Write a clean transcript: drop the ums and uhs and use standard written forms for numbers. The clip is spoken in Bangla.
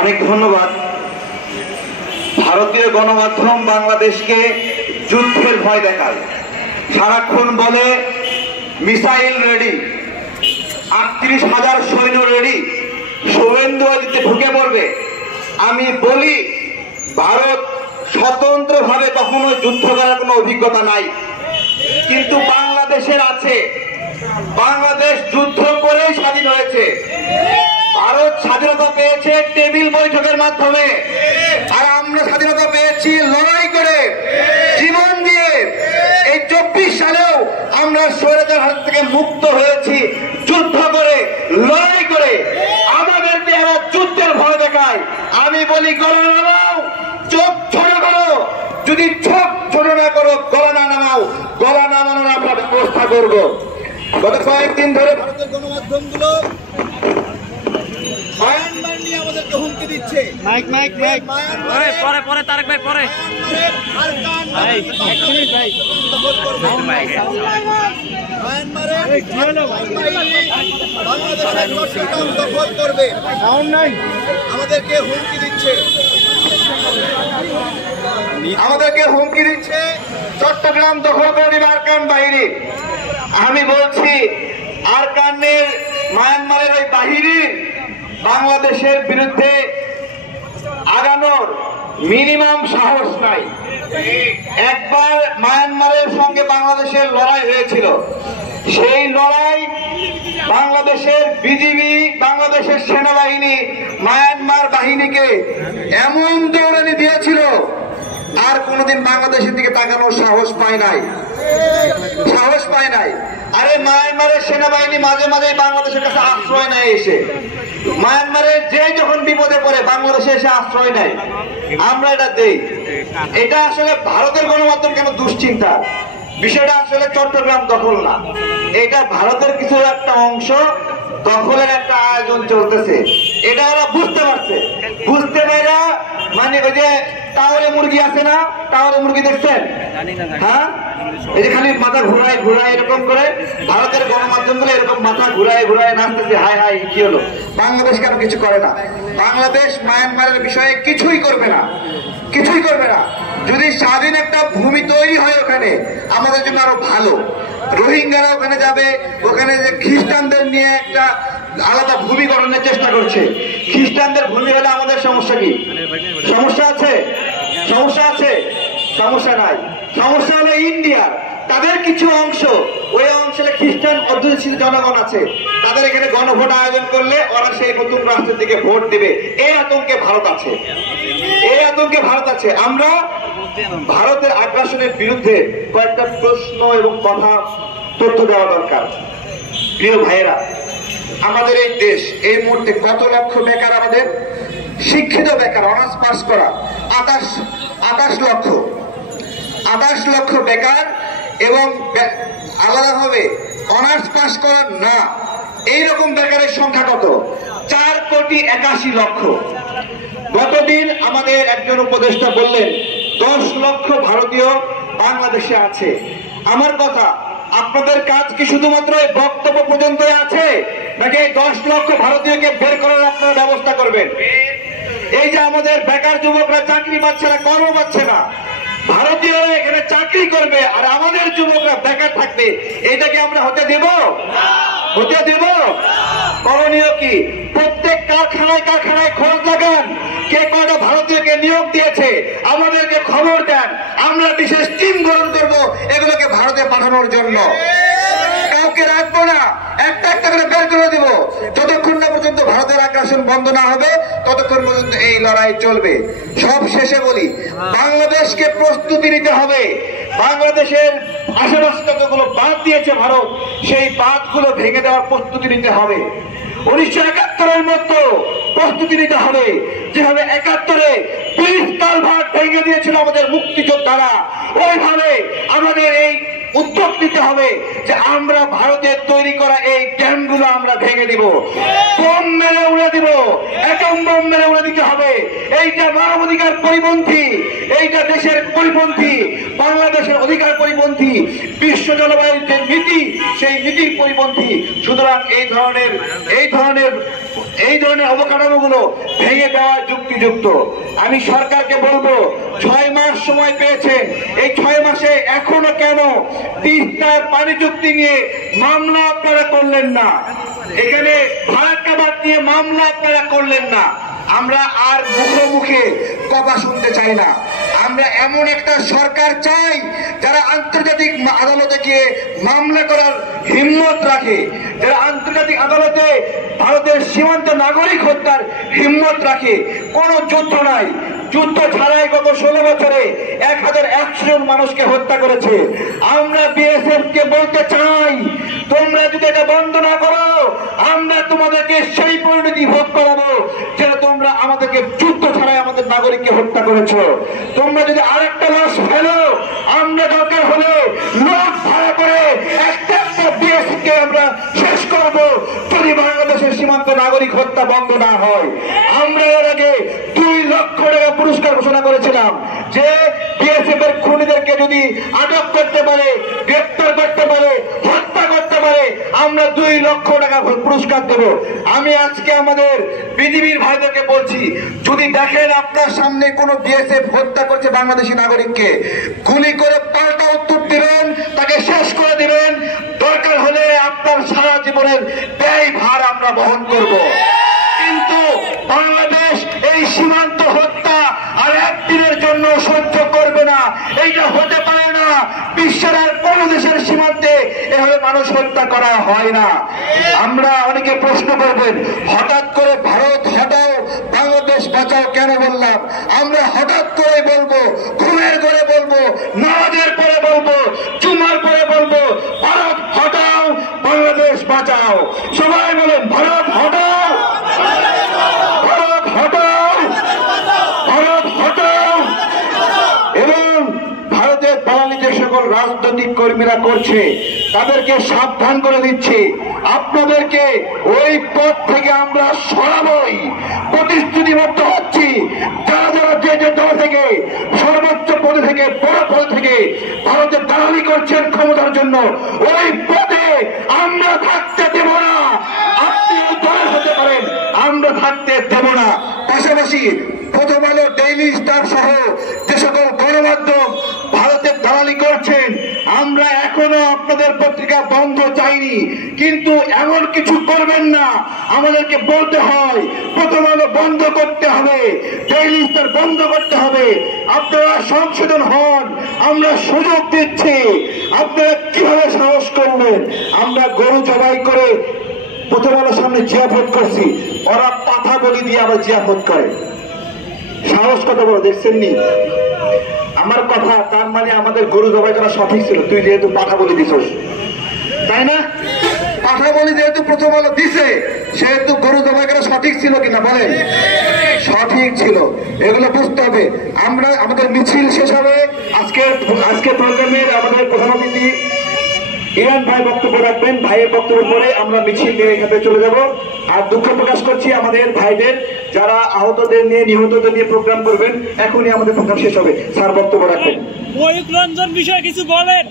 অনেক ধন্যবাদ। ভারতীয় গণমাধ্যম বাংলাদেশকে যুদ্ধের ভয় দেখায়, সারাক্ষণ বলে মিসাইল রেডি, 38,000 সৈন্য রেডি, শুভেন্দু অধিকারী ঢুকে পড়বে। আমি বলি, ভারত স্বতন্ত্রভাবে কখনো যুদ্ধ করার কোনো অভিজ্ঞতা নাই, কিন্তু বাংলাদেশের আছে। বাংলাদেশ যুদ্ধ করেই স্বাধীন হয়েছে। ভারত স্বাধীনতা পেয়েছে টেবিল বৈঠকের মাধ্যমে, আর আমরা স্বাধীনতা পেয়েছি লড়াই করে, জীবন দিয়ে। এই 24 সালেও আমরা স্বৈরাচার হাত থেকে মুক্ত হয়েছি যুদ্ধ করে, লড়াই করে। আমাদেরকে এরা যুদ্ধের ভয় দেখায়। আমি বলি, গলা নামাও, চোখ ছোট করো। যদি চোখ ছোট না করো, গলা না নামাও, গলা নামানোর আমরা ব্যবস্থা করব। গত কয়েকদিন ধরে ভারতের গণমাধ্যমগুলো মায়ানমার নিয়ে আমাদেরকে হুমকি দিচ্ছে। পরে তারেক ভাই পরে দখল করবে, আমাদেরকে হুমকি দিচ্ছে। চট্টগ্রাম দখল করে নেবে আরাকান বাহিনী। আমি বলছি, আরাকানের মায়ানমারের ওই বাহিনী বাংলাদেশের বিরুদ্ধে আগানোর মিনিমাম সাহস নাই। একবার মায়ানমারের সঙ্গে বাংলাদেশের লড়াই হয়েছিল। সেই লড়াই বাংলাদেশের বিজিবি, বাংলাদেশের সেনাবাহিনী মায়ানমার বাহিনীকে এমন দৌড়ানি দিয়েছিল, আর কোনোদিন বাংলাদেশের দিকে তাকানোর সাহস পায় নাই। আরে মায়ানমারের সেনাবাহিনী মাঝে মাঝে বাংলাদেশের কাছে আশ্রয় নেয়। এসে মায়ানমারের যে যখন বিপদে পড়ে বাংলাদেশে এসে আশ্রয় নেয়, আমরা এটা দেই। এটা আসলে ভারতের গণমাধ্যম কেন দুশ্চিন্তা। বিষয়টা আসলে চট্টগ্রাম দখল না, এটা ভারতের কিছু একটা অংশ দখলের একটা আয়োজন চলতেছে। এটা ওরা বুঝতে পারছে। বুঝতে পারে মানে ওই যে টাওয়ারে মুরগি আছে না, টাওয়ারে মুরগি দেখছেন? হ্যাঁ, এই যে খালি মাথা ঘুরায় ঘুরায় এরকম করে ভারতের গণমাধ্যম গুলো এরকম মাথা ঘুরায় ঘুরায় নাচতেছে। হায় হায়, কি হলো? বাংলাদেশ কেন কিছু করে না? বাংলাদেশ মায়ানমারের বিষয়ে কিছুই করবে না। যদি স্বাধীন একটা ভূমি তৈরি হয় ওখানে, আমাদের জন্য আরো ভালো। রোহিঙ্গারা ওখানে যাবে, ওখানে যে খ্রিস্টানদের নিয়ে একটা আলাদা ভূমি গঠনের চেষ্টা করছে। খ্রিস্টানদের ভূমি হলে আমাদের সমস্যা কি? সমস্যা আছে? সমস্যা নাই। সমস্যা হলো ইন্ডিয়ার, তাদের কিছু অংশ, ওই অঞ্চলে খ্রিস্টান অধ্যুষিত জনগণ আছে, তাদের এখানে গণভোট আয়োজন করলে ওরা সেই নতুন রাষ্ট্রের দিকে ভোট দিবে। এই আতঙ্কে ভারত আছে। আমরা ভারতের আগ্রাসনের বিরুদ্ধে কয়েকটা প্রশ্ন এবং কথা তথ্য দেওয়া দরকার। প্রিয় ভাইয়েরা, আমাদের এই দেশ এই মুহূর্তে কত লক্ষ বেকার? আমাদের শিক্ষিত বেকার, অনার্স পাস করা 28 লক্ষ বেকার, এবং আলাদাভাবে অনার্স পাস করার না এইরকম বেকারের সংখ্যা কত? 4,81,00,000। গতদিন আমাদের একজন উপদেষ্টা বললেন 10 লক্ষ ভারতীয় বাংলাদেশে আছে। আমার কথা, আপনাদের কাজ কি শুধুমাত্র এই বক্তব্য পর্যন্ত আছে, নাকি এই 10 লক্ষ ভারতীয়কে বের করার আপনারা ব্যবস্থা করবেন? এই যে আমাদের বেকার যুবকরা চাকরি পাচ্ছে না, কর্ম পাচ্ছে না, ভারতীয়রা এখানে চাকরি করবে আর আমাদের যুবকরা বেকার থাকবে, এটাকে আমরা হতে দেব? করণীয় কি? প্রত্যেক কারখানায় খোঁজ লাগান, কে কয়টা ভারতীয়কে নিয়োগ দিয়েছে, আমাদেরকে খবর দেন। আমরা বিশেষ টিম গঠন করব এগুলোকে ভারতে পাঠানোর জন্য। কাউকে রাখবো না, একটা করে বের করে দেব। যতক্ষণ না পর্যন্ত ভারতের আগ্রাসন বন্ধ না হবে, ততক্ষণ পর্যন্ত এই লড়াই চলবে। সব শেষে বলি, বাংলাদেশকে প্রস্তুতি নিতে হবে। বাংলাদেশের আশেপাশে যতগুলো বাঁধ দিয়েছে ভারত, সেই বাঁধগুলো ভেঙে দেওয়ার প্রস্তুতি নিতে হবে। 1971-এর মতো প্রস্তুতি নিতে হবে, যেভাবে 71-এ 20 কালভার্ট ভেঙে দিয়েছিল আমাদের মুক্তিযোদ্ধারা, ওইভাবে আমাদের এই উদ্যোগ নিতে হবে যে আমরা ভারতের তৈরি করা এই ড্যামগুলো আমরা ভেঙে দিব, বোম মেরে উড়ে দিব, অ্যাটম বোম মেরে উড়ে দিতে হবে। এইটা মানবাধিকার পরিপন্থী, এইটা দেশের পরিপন্থী, বাংলাদেশের অধিকার পরিপন্থী, বিশ্ব জলবায়ুর যে নীতি সেই নীতির পরিপন্থী। সুতরাং এই ধরনের অবকাঠামোগুলো ভেঙে দেওয়া যুক্তিযুক্ত। আমি সরকারকে বলবো 6 মাস সময় পেয়েছেন, এই 6 মাসে এখনো কেন তিস্তার পানি চুক্তি নিয়ে মামলা আপনারা করলেন না? এখানে ভাড়াটাবাদ নিয়ে মামলা আপনারা করলেন না? আমরা আর মুখে কথা শুনতে চাই না। আমরা এমন একটা সরকার চাই যারা আন্তর্জাতিক আদালতে গিয়ে মামলা করার হিম্মত রাখে, যারা আন্তর্জাতিক আদালতে ভারতের সীমান্ত নাগরিক হত্যার হিম্মত রাখে। কোনো যুদ্ধ নাই, যুদ্ধ ছাড়াই গত 16 বছরে 1100 জন মানুষকে হত্যা করেছে। আমরা বিএসএফ কে বলতে চাই, তোমরা যদি এটা বন্ধ না করো, আমরা তোমাদেরকে সেই পরিণতি ভোগ করাবো যেটা তোমরা আমাদেরকে যুদ্ধ ছাড়াই আমাদের নাগরিককে হত্যা করেছো। তোমরা যদি আরেকটা লাশ ফেলো, আমরা দরকার হলে লোক ভাড়া করে একটা বিএসএফ কে আমরা শেষ করবো যদি বাংলাদেশের সীমান্ত নাগরিক হত্যা বন্ধ না হয়। আমরা এর আগে 2 লক্ষ টাকা পুরস্কার ঘোষণা করেছিলাম যে বিএসএফ এর খুনিদেরকে যদি আটক করতে পারে, গ্রেপ্তার করতে পারে, হত্যা করতে পারে, আমরা 2 লক্ষ টাকা পুরস্কার দেব। আমি আজকে আমাদের বিজিবির ভাইদেরকে বলছি, যদি দেখেন আপনার সামনে কোনো বিএসএফ হত্যা করছে বাংলাদেশি নাগরিককে, গুলি করে পাল্টা উত্তর দিবেন, তাকে শেষ করে দিবেন। দরকার হলে আপনার সারা জীবনের ব্যয় ভার আমরা বহন করব। কিন্তু বাংলাদেশ এই সীমান্ত হত্যা আর একদিনের জন্য সহ্য করবে না। এইটা হতে পারে না। বিশ্বের আর কোন দেশের সীমান্তে এভাবে মানুষ হত্যা করা হয় না। আমরা অনেকে প্রশ্ন করবেন, হঠাৎ করে ভারত হটাও বাংলাদেশ বাঁচাও কেন বললাম? আমরা হঠাৎ করে বলবো, ঘুমের করে বলবো, নামাজের পরে বলবো, জুমার পরে বলবো, ভারত হটাও বাংলাদেশ বাঁচাও। সবাই বলেন, ভারত হটাও, ভারত হটাও, ভারত হটাও। এবং ভারতের দালালি যে সকল রাজনৈতিক কর্মীরা করছে তাদেরকে সাবধান করে দিচ্ছি, আপনাদেরকে ওই পথ থেকে আমরা সরাবই, প্রতিশ্রুতিবদ্ধ হচ্ছি। যারা যারা যে দল থেকে সর্বোচ্চ পদে থেকে বড় পদ থেকে ভারতের দালালি করছেন ক্ষমতার জন্য, ওই পদে আমরা থাকতে দেব না। আপনি দল হতে পারেন, আমরা থাকতে দেব না। পাশাপাশি প্রথম আলো, ডেইলি স্টার সহ যে সকল গণমাধ্যম ভারতের দালালি করছেন, আমরা এখনো আপনাদের পত্রিকা বন্ধ চাইনি, কিন্তু এমন কিছু করবেন না আমাদেরকে বলতে হয় প্রথম আলো বন্ধ করতে হবে, ডেইলি স্টার বন্ধ করতে হবে। আপনারা সংশোধন হন, আমরা সুযোগ দিচ্ছি। আপনারা কিভাবে সাহস করবেন? আমরা গরু জবাই করে প্রথম আলোর সামনে জিয়াফত করছি, ওরা পাঠা বলি দিয়ে আবার জিয়াফত করে। সাহস কত বড় দেখছেন নি? আমার কথা, তার মানে আমাদের গরু জবাই করা সঠিক ছিল। তুই যেহেতু পাঠা বলি দিছস, তাই না? পাঠা বলি যেহেতু প্রথম আলো দিছে, সেহেতু গরু জবাই করা সঠিক ছিল কিনা বলেন? সঠিক ছিল। এগুলো বুঝতে হবে। আমরা আমাদের মিছিল শেষ হবে। আজকে প্রোগ্রামের আমাদের প্রধান অতিথি ইরান ভাই বক্তব্য রাখবেন। ভাইয়ের বক্তব্য পরে আমরা মিছিল নিয়ে এখানে চলে যাব। আর দুঃখ প্রকাশ করছি আমাদের ভাইদের, যারা আহতদের নিয়ে নিহতদের নিয়ে প্রোগ্রাম করবেন। এখনই আমাদের প্রোগ্রাম শেষ হবে। স্যার বক্তব্য রাখবেন। ময়ূক রঞ্জন বিষয়ে কিছু বলেন।